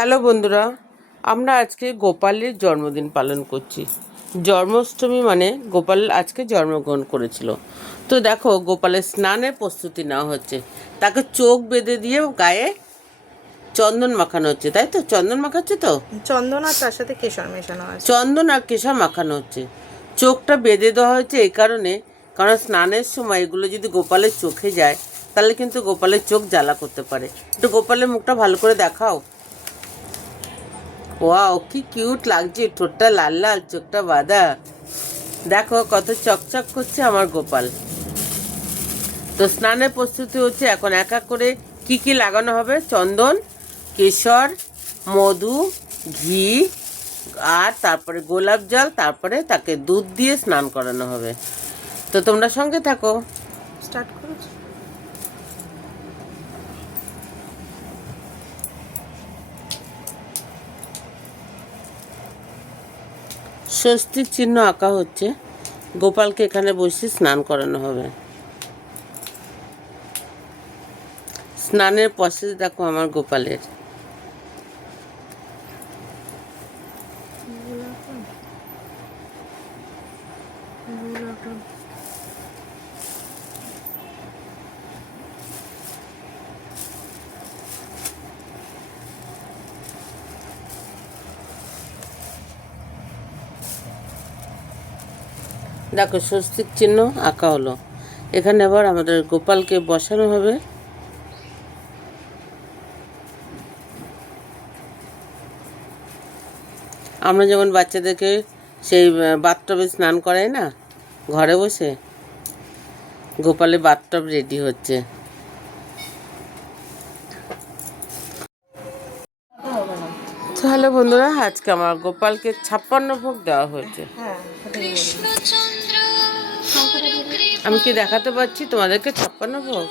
Hello বন্ধুরা, আমরা আজকে গোপালের জন্মদিন পালন করছি। জন্মাষ্টমী মানে গোপাল আজকে জন্মগ্রহণ করেছিল। তো দেখো, গোপালের স্নানের প্রস্তুতি নেওয়া হচ্ছে। তাকে চোখ বেঁধে দিয়ে গায়ে চন্দন মাখানো হচ্ছে, তাই তো? চন্দন মাখাচ্ছে তো? চন্দন আর তার সাথে কেশর মেশানো আছে। চন্দন আর কেশর মাখানো হচ্ছে। চোখটা বেঁধে দেওয়া হয়েছে এই কারণে, কারণ স্নানের সময় এগুলো যদি গোপালের চোখে যায় তাহলে কিন্তু গোপালের চোখ জ্বালা করতে পারে। একটু গোপালের মুখটা ভালো করে দেখাও। ওয়াও, কি কিউট লাগছে, ঠোঁটটা লাল লাল, চোখটা বাঁধা। দেখো কত চকচক করছে আমার গোপাল। তো স্নানের প্রস্তুতি হচ্ছে। এখন এক এক করে কি কি লাগানো হবে: চন্দন, কেশর, মধু, ঘি, আর তারপরে গোলাপ জল, তারপরে তাকে দুধ দিয়ে স্নান করানো হবে। তো তোমরা সঙ্গে থাকো। স্টার্ট করো। স্বস্তির চিহ্ন আঁকা হচ্ছে। গোপালকে এখানে বসে স্নান করানো হবে। স্নানের প্রসেস দেখো আমার গোপালের। দেখো, স্বস্তিক চিহ্ন আঁকা হলো। এখানে আবার আমাদের গোপালকে বসানো হবে। আমরা যেমন বাচ্চাদেরকে সেই বাথটবে স্নান করাই না, ঘরে বসে, গোপালের বাথটব রেডি হচ্ছে। তাহলে বন্ধুরা, আজকে আমার গোপালকে 56 ভোগ দেওয়া হয়েছে। আমি কি দেখাতে পারছি তোমাদেরকে 56 ভোগ?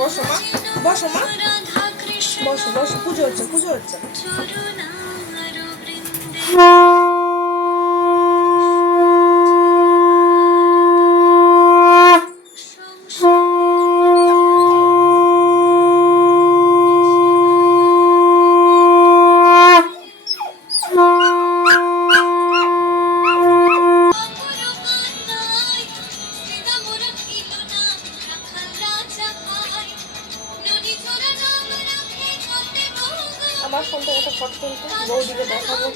বসো মা, বসো মা, বসো বসো, পুজো হচ্ছে, পুজো হচ্ছে। আমার ফোন থেকে একটা ফটো তুলতে বৌদিকে দেখাবো।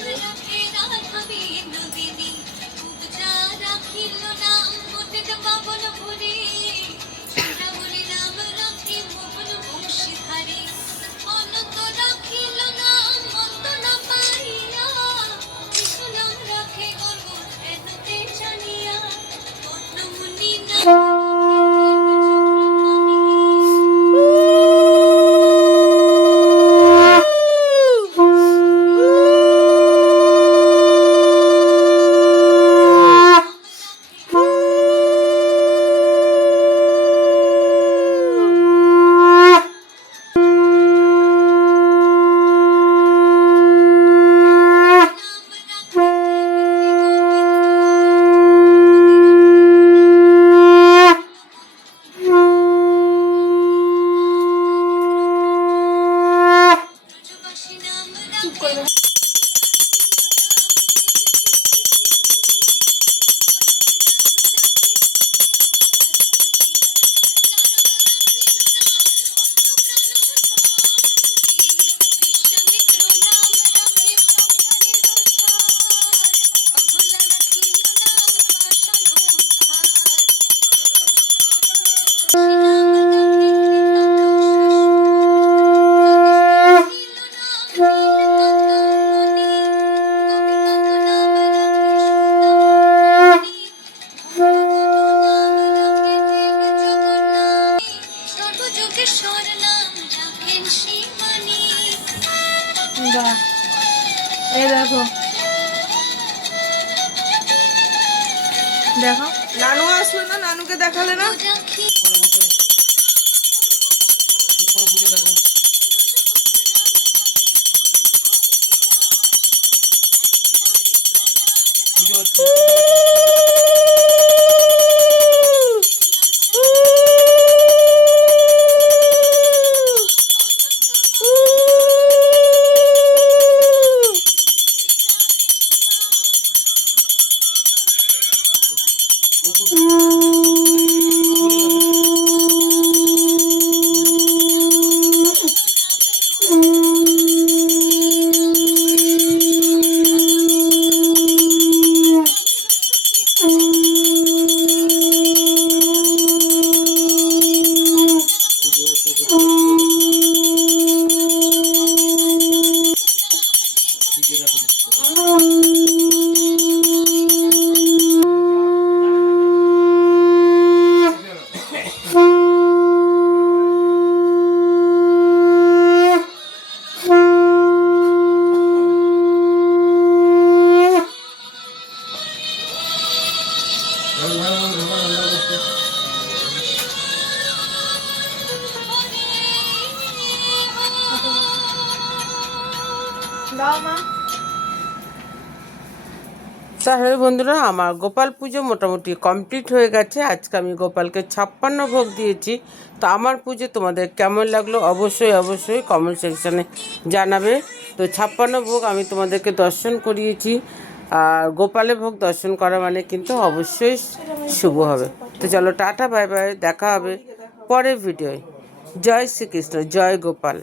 বাহ, এই দেখো দেখো, নানু আসলো না, নানুকে দেখালে না? দাও মা। তাহলে বন্ধুরা, আমার গোপাল পুজো মোটামুটি কমপ্লিট হয়ে গেছে। আজকে আমি গোপালকে 56 ভোগ দিয়েছি। তো আমার পুজো তোমাদের কেমন লাগলো অবশ্যই অবশ্যই কমেন্ট সেকশানে জানাবে। তো 56 ভোগ আমি তোমাদেরকে দর্শন করিয়েছি। আর গোপালের ভোগ দর্শন করা মানে কিন্তু অবশ্যই শুভ হবে। তো চলো টাটা, বাই বাই, দেখা হবে পরের ভিডিওয়। জয় শ্রীকৃষ্ণ, জয় গোপাল।